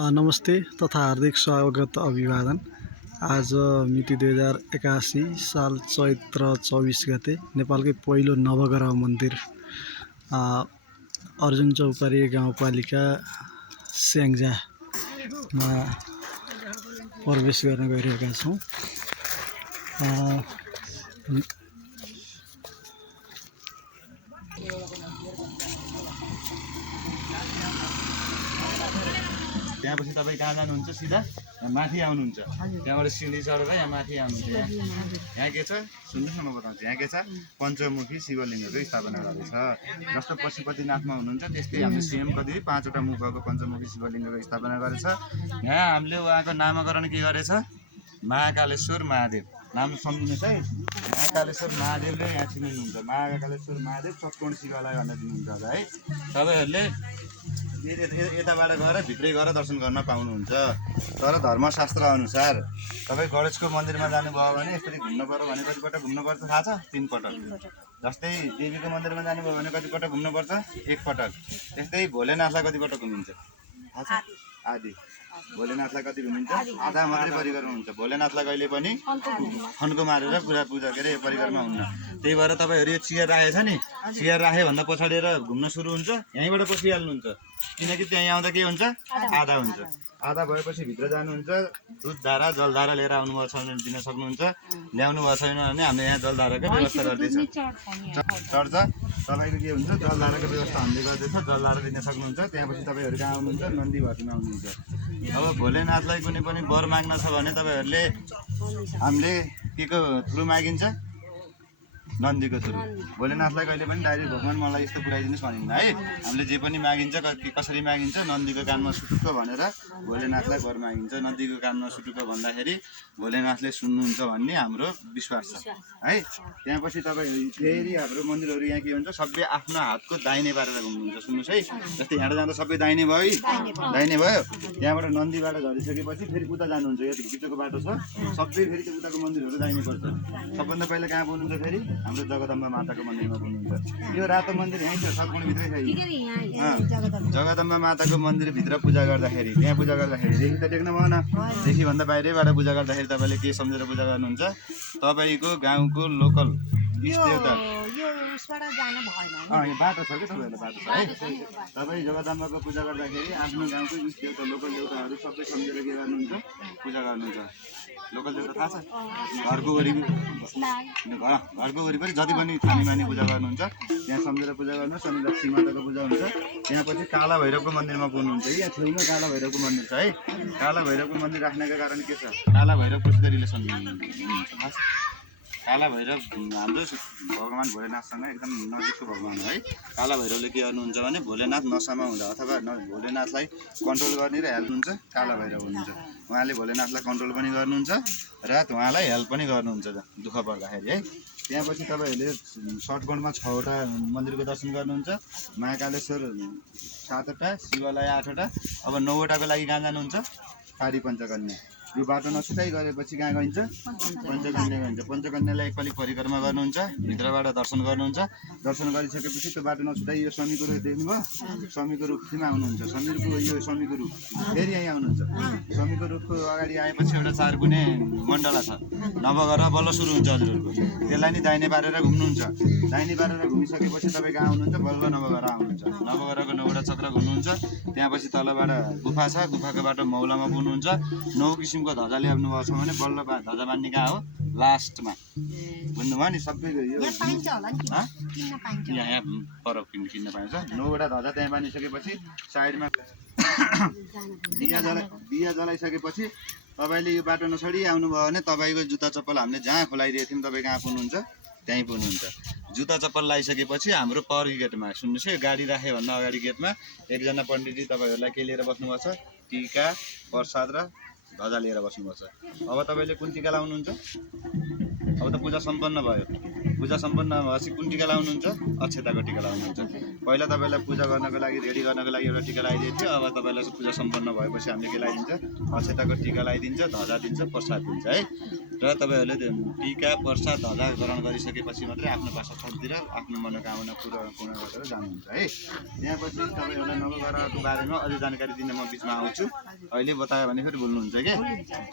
नमस्ते तथा हार्दिक स्वागत अभिवादन। आज मिति 2081 साल चैत्र 24 गते नेपालकै पहिलो नवग्रह मन्दिर अर्जुन चौपारी गाउँपालिका स्याङ्जामा प्रवेश गर्न गइरहेका छौँ। त्यहाँपछि तपाईँ कहाँ जानुहुन्छ? सिधा यहाँ माथि आउनुहुन्छ। त्यहाँबाट सिँढी चढेर यहाँ माथि आउनुहुन्छ। यहाँ के छ सुन्नुहोस् न, म बताउँछु। यहाँ के छ, पञ्चमुखी शिवलिङ्गको स्थापना गरेछ। जस्तो पशुपतिनाथमा हुनुहुन्छ त्यस्तै हामीले सेम कति 5वटा मुख भएको पञ्चमुखी शिवलिङ्गको स्थापना गरेछ। यहाँ हामीले उहाँको नामकरण के गरेछ? महाकालेश्वर महादेव नाम सम्झिनुहोस् है। महाकालेश्वर महादेवले यहाँ चिन्नुहुन्छ। महाकालेश्वर महादेव सतकोण शिवालय भनेर दिनुहुन्छ होला है। तपाईँहरूले यताबाट गएर भित्रै गएर दर्शन गर्न पाउनुहुन्छ। तर धर्मशास्त्र अनुसार तपाईँ गणेशको मन्दिरमा जानुभयो भने यसरी घुम्नु पर्यो भने कतिपटक घुम्नुपर्छ थाहा छ? 3 पटक। जस्तै देवीको मन्दिरमा जानुभयो भने कतिपटक घुम्नुपर्छ? 1 पटक। त्यस्तै भोलेनाथलाई कतिपटक घुमिन्छ थाहा छ? आदि। भोलेनाथलाई कति घुमिन्छ? आधा मात्रै परिक्रमा हुन्छ। भोलेनाथलाई कहिले पनि खन्को मारेर पूजा के अरे परिक्रमा हुन्न। त्यही भएर तपाईँहरू यो चियर राखेछ नि, चियर राखे भन्दा पछाडिएर घुम्न सुरु हुन्छ, यहीँबाट पसिहाल्नुहुन्छ। किनकि त्यहीँ आउँदा के हुन्छ? आधा हुन्छ। आधा भएपछि भित्र जानुहुन्छ, दुधधारा जलधारा लिएर आउनुभएको छ भने दिन सक्नुहुन्छ। ल्याउनु भएको छैन भने हामीले यहाँ जलधाराको व्यवस्था गर्दैछ। चढ्छ तपाईँको के हुन्छ? जलधाराको व्यवस्था हामीले गर्दैछ, जलधारा लिन सक्नुहुन्छ। त्यहाँपछि तपाईँहरू कहाँ आउनुहुन्छ? नन्दी भट्टीमा आउनुहुन्छ। अब भोलेनाथलाई कुनै पनि वर माग्न छ भने तपाईँहरूले हामीले के को थ्रु मागिन्छ? नन्दीको थ्रु। भोलेनाथलाई कहिले पनि डाइरेक्ट भगवान् मलाई यस्तो पुऱ्याइदिनुहोस् भनिन्न है। हामीले जे पनि मागिन्छ कसरी मागिन्छ? नन्दीको कानमा सुटुक्क भनेर भोलेनाथलाई वर मागिन्छ। नन्दीको कानमा सुटुक्क भन्दाखेरि भोलेनाथले सुन्नुहुन्छ भन्ने हाम्रो विश्वास छ है। त्यहाँपछि तपाईँ फेरि हाम्रो मन्दिरहरू यहाँ के हुन्छ? सबै आफ्नो हातको दाहिने पारेर घुम्नुहुन्छ। सुन्नुहोस् है, जस्तै यहाँ जाँदा सबै दाहिने भयो है, दाहिने भयो। त्यहाँबाट नन्दीबाट झरिसकेपछि फेरि उता जानुहुन्छ। यो भित्रको बाटो छ, सबै फेरि त्यो उताको मन्दिरहरू दाहिने पर्छ। सबभन्दा पहिला कहाँ पुग्नुहुन्छ? फेरि हाम्रो जगदम्बा माताको मन्दिरमा पुग्नुहुन्छ। यो रातो मन्दिर यहीँ छ, सतकोणभित्रै छ। जगदम्बा माताको मन्दिरभित्र पूजा गर्दाखेरि, त्यहाँ पूजा गर्दाखेरि देखि त देख्न भएन। देखि भन्दा बाहिरैबाट पूजा गर्दाखेरि तपाईँले के सम्झेर पूजा गर्नुहुन्छ? तपाईँको गाउँको लोकल इष्ट देवता। यो बाटो छ कि तपाईँहरूलाई बाटो छ है। तपाईँ जगदम्बाको पूजा गर्दाखेरि आफ्नो गाउँको इष्ट देवता लोकल देवताहरू सबै सम्झेर के गर्नुहुन्छ? पूजा गर्नुहुन्छ। लोकल देवता थाहा छ? घरको वरिपरि जति पनि थानीमानी पूजा गर्नुहुन्छ त्यहाँ सम्झेर पूजा गर्नुहोस्। अनि लक्ष्मी माताको पूजा हुन्छ। त्यहाँपछि काला भैरवको मन्दिरमा पुग्नुहुन्छ। यहाँ छेउमा काला भैरवको मन्दिर छ है। काला भैरवको मन्दिर राख्नेको कारण के छ? काला भैरव कसरी रिलेसन हुनुहुन्छ? काला भैरव हाम्रो भगवान् भोलेनाथसँग एकदम नजिकको भगवान् हो है। काला भैरवले के गर्नुहुन्छ भने भोलेनाथ नसामा हुँदा अथवा भोलेनाथलाई कन्ट्रोल गर्ने र हेल्प हुन्छ काला भैरव हुनुहुन्छ। उहाँले भोलेनाथलाई कन्ट्रोल पनि गर्नुहुन्छ र उहाँलाई हेल्प पनि गर्नुहुन्छ दुःख पर्दाखेरि है। त्यहाँपछि तपाईँहरूले सटकोणमा 6वटा मन्दिरको दर्शन गर्नुहुन्छ। महाकालेश्वर 7वटा, शिवालय 8वटा। अब 9वटाको लागि कहाँ जानुहुन्छ? पारी पञ्चकन्या। यो बाटो नछुटाइ गरेपछि कहाँ गइन्छ? पञ्चकन्या गइन्छ। पञ्चकन्यालाई एकपल्ट परिक्रमा गर्नुहुन्छ, भित्रबाट दर्शन गर्नुहुन्छ। दर्शन गरिसकेपछि त्यो बाटो नछुटाइ यो शमीको रुख देख्नुभयो? शमीको रुखमा आउनुहुन्छ। शमीको रुख फेरि यहीँ आउनुहुन्छ। शमीको रुखको अगाडि आएपछि एउटा 4 कुने मण्डला छ, नवग्रह बल्ल सुरु हुन्छ हजुरहरूको। त्यसलाई नि दाहिने पारेर घुम्नुहुन्छ। दाहिने पारेर घुमिसकेपछि तपाईँ कहाँ आउनुहुन्छ? बल्ल नवग्रह आउनुहुन्छ। नवग्रहको 9वटा चक्र घुम्नुहुन्छ। त्यहाँपछि तलबाट गुफा छ, गुफाको बाटो मौलामा पुग्नुहुन्छ। 9 किसिमको ध्वजा ल्याउनु भएको छ भने बल्ल ध्वजा बान्ने कहाँ हो? लास्टमा बुझ्नुभयो नि? सबै यो यहाँ पर किन्न पाइन्छ। 9वटा ध्वजा त्यहाँ बानिसकेपछि साइडमा दिया जलाइसकेपछि तपाईँले यो बाटो नछोडी आउनुभयो भने तपाईँको जुत्ता चप्पल हामीले जहाँ खोलाइदिएको थियौँ तपाईँ कहाँ पुग्नुहुन्छ? त्यहीँ पुग्नुहुन्छ। जुत्ता चप्पल लगाइसकेपछि हाम्रो पर गेटमा सुन्नुहोस् है, गाडी राखे भन्दा अगाडि गेटमा एकजना पण्डितजी तपाईँहरूलाई के लिएर बस्नुभएको छ? टिका, प्रसाद र ध्वजा लिएर बस्नुभएको छ। अब तपाईँले कुन टिका लाउनुहुन्छ? अब त पूजा सम्पन्न भयो। पूजा सम्पन्न भएपछि कुन टिका लाउनुहुन्छ? अक्षताको टिका लाउनुहुन्छ। पहिला तपाईँलाई पूजा गर्नको लागि रेडी गर्नको लागि एउटा टिका लगाइदिएको थियो। अब तपाईँलाई पूजा सम्पन्न भएपछि हामीले के लगाइदिन्छ, अक्षताको टिका लगाइदिन्छ, ध्वजा दिन्छ, प्रसाद दिन्छ है। र तपाईँहरूले टिका प्रसाद ध्वजा ग्रहण गरिसकेपछि मात्रै आफ्नो वासस्थानतिर आफ्नो मनोकामना पूर्ण गरेर जानुहुन्छ है। त्यहाँपछि तपाईँहरूलाई नवग्रहको बारेमा अझै जानकारी दिन म बिचमा आउँछु। अहिले बतायो भने फेरि भुल्नुहुन्छ कि।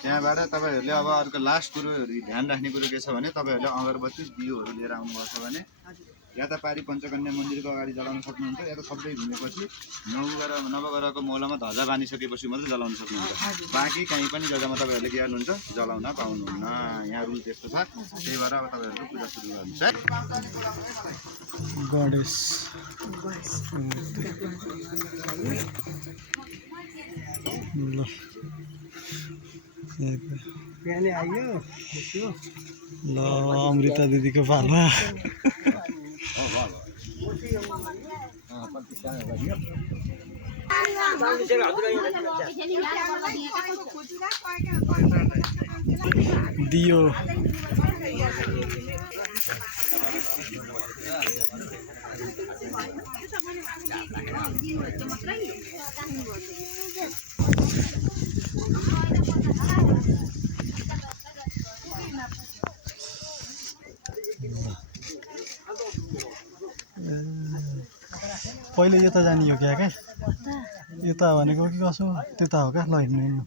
त्यहाँबाट तपाईँहरूले अब अर्को लास्ट कुरो ध्यान राख्ने कुरो के छ भने तपाईँहरूले अगरबत्ती दियोहरू लिएर आउनुभएको छ भने या त पारी पञ्चकन्या मन्दिरको अगाडि जलाउन सक्नुहुन्छ, या त सबै घुमेपछि नवग्रहको मौलामा ध्वजा बाँधिसकेपछि मात्रै जलाउन सक्नुहुन्छ। बाँकी कहीँ पनि जग्गामा तपाईँहरूले के गर्नुहुन्छ, जलाउन पाउनुहुन्न। यहाँ रुल त्यस्तो छ। त्यही भएर अब तपाईँहरूको पूजा सुरु गर्नुहुन्छ है। गणेश ल ल अमृता दिदीको पालो दियो पहिले यता जाने हो क्या यता भनेको कि कसो त्यता हो क्या ल हिँड्नु